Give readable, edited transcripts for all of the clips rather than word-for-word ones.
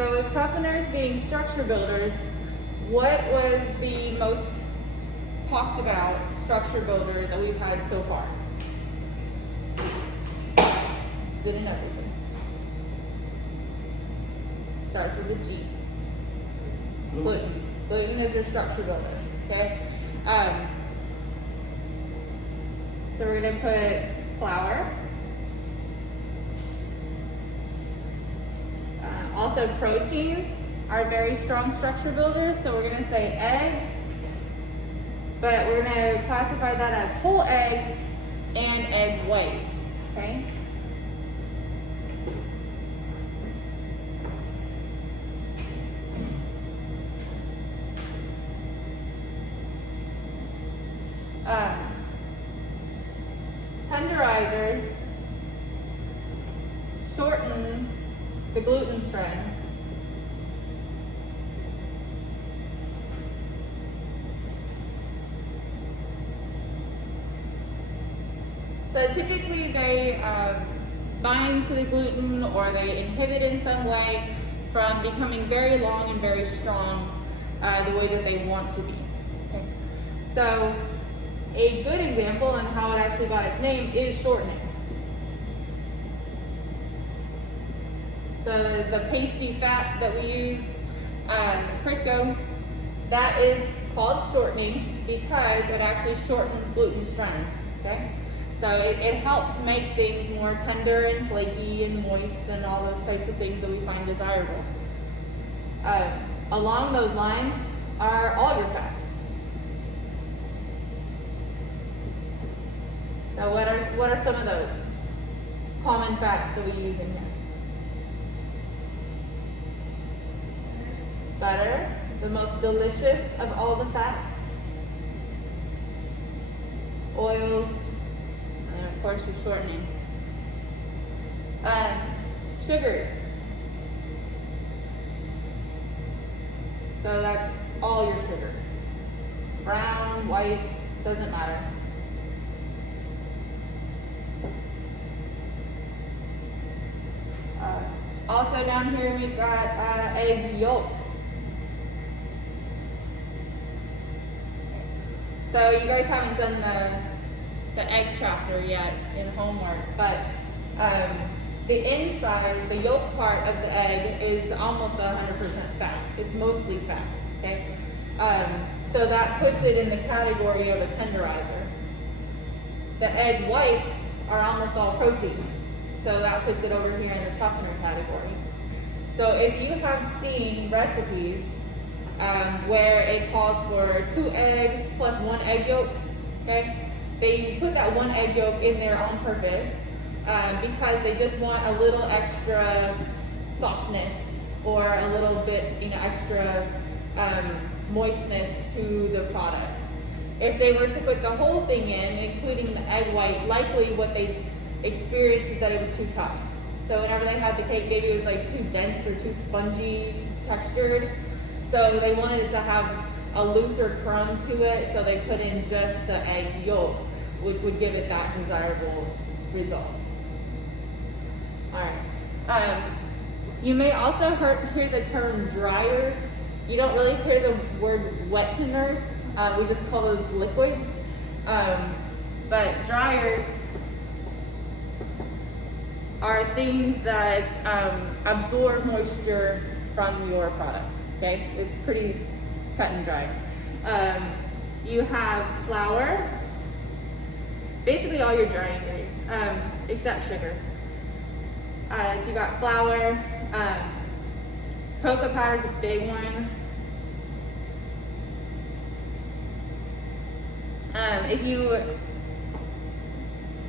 So with tougheners being structure builders, what was the most talked about structure builder that we've had so far? It's good in everything. Starts with a G. Gluten. Gluten is your structure builder, okay? So we're gonna put flour. Also proteins are very strong structure builders, so we're gonna say eggs, but we're gonna classify that as whole eggs and egg white, okay? Tenderizers shorten the gluten strands. So typically they bind to the gluten or they inhibit in some way from becoming very long and very strong the way that they want to be. Okay. So a good example on how it actually got its name is shortening. So the pasty fat that we use, Crisco, that is called shortening because it actually shortens gluten strands, okay? So it helps make things more tender and flaky and moist and all those types of things that we find desirable. Along those lines are all your fats. So what are some of those common fats that we use in here? Butter, the most delicious of all the fats. Oils, and of course your shortening. Sugars. So that's all your sugars. Brown, white, doesn't matter. Also down here we've got egg yolks. So you guys haven't done the egg chapter yet in homework, but the inside, the yolk part of the egg is almost 100% fat. It's mostly fat, okay? So that puts it in the category of a tenderizer. The egg whites are almost all protein. So that puts it over here in the toughener category. So if you have seen recipes where it calls for 2 eggs plus 1 egg yolk, okay? They put that 1 egg yolk in there on purpose because they just want a little extra softness or a little bit, extra moistness to the product. If they were to put the whole thing in, including the egg white, likely what they experienced is that it was too tough. So whenever they had the cake, maybe it was like too dense or too spongy textured. So they wanted it to have a looser crumb to it, so they put in just the egg yolk, which would give it that desirable result. All right. You may also hear the term dryers. You don't really hear the word wetteners. We just call those liquids. But dryers are things that absorb moisture from your product, okay? It's pretty cut and dry. You have flour, basically all your dry ingredients, except sugar. So you got flour, cocoa powder is a big one. If you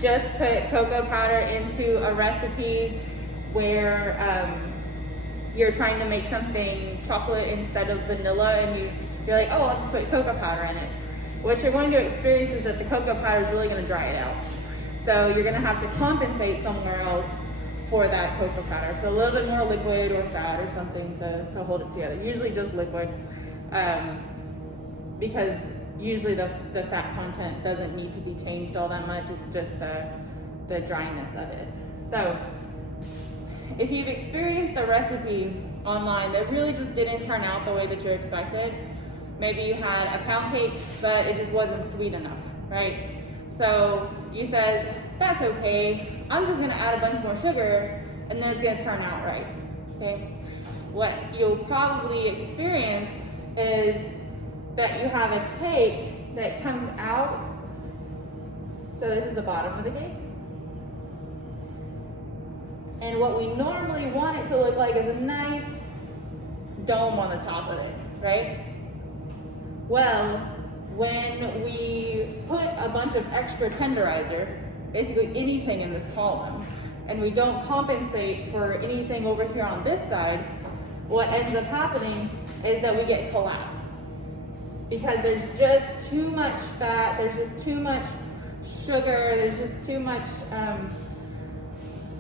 just put cocoa powder into a recipe where you're trying to make something chocolate instead of vanilla and you're like, oh, I'll just put cocoa powder in it. What you're going to experience is that the cocoa powder is really going to dry it out. So you're going to have to compensate somewhere else for that cocoa powder. So a little bit more liquid or fat or something to hold it together. Usually just liquid because usually the fat content doesn't need to be changed all that much. It's just the dryness of it. So if you've experienced a recipe online that really just didn't turn out the way that you expected, maybe you had a pound cake, but it just wasn't sweet enough, right? So you said, that's okay, I'm just gonna add a bunch more sugar and then it's gonna turn out right, okay? What you'll probably experience is that you have a cake that comes out, so this is the bottom of the cake. And what we normally want it to look like is a nice dome on the top of it, right? Well, when we put a bunch of extra tenderizer, basically anything in this column, and we don't compensate for anything over here on this side, what ends up happening is that we get collapse. Because there's just too much fat, there's just too much sugar, there's just too much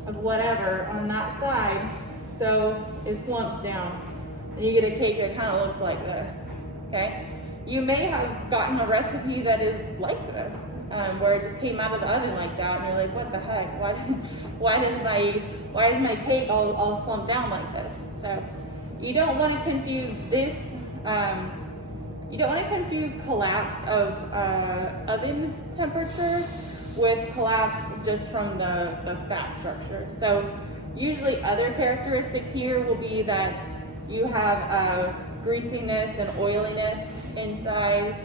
of whatever on that side, so it slumps down. And you get a cake that kind of looks like this, okay? You may have gotten a recipe that is like this, where it just came out of the oven like that, and you're like, what the heck? Why is my cake all slumped down like this? So you don't want to confuse this. You don't want to confuse collapse of oven temperature with collapse just from the fat structure. So usually other characteristics here will be that you have greasiness and oiliness inside.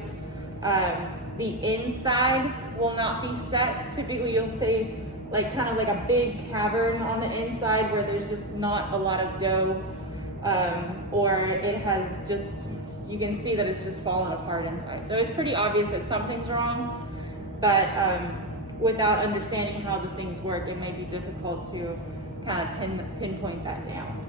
The inside will not be set. Typically you'll see like kind of like a big cavern on the inside where there's just not a lot of dough, or it has just, you can see that it's just fallen apart inside. So it's pretty obvious that something's wrong, but without understanding how the things work, it may be difficult to kind of pinpoint that down.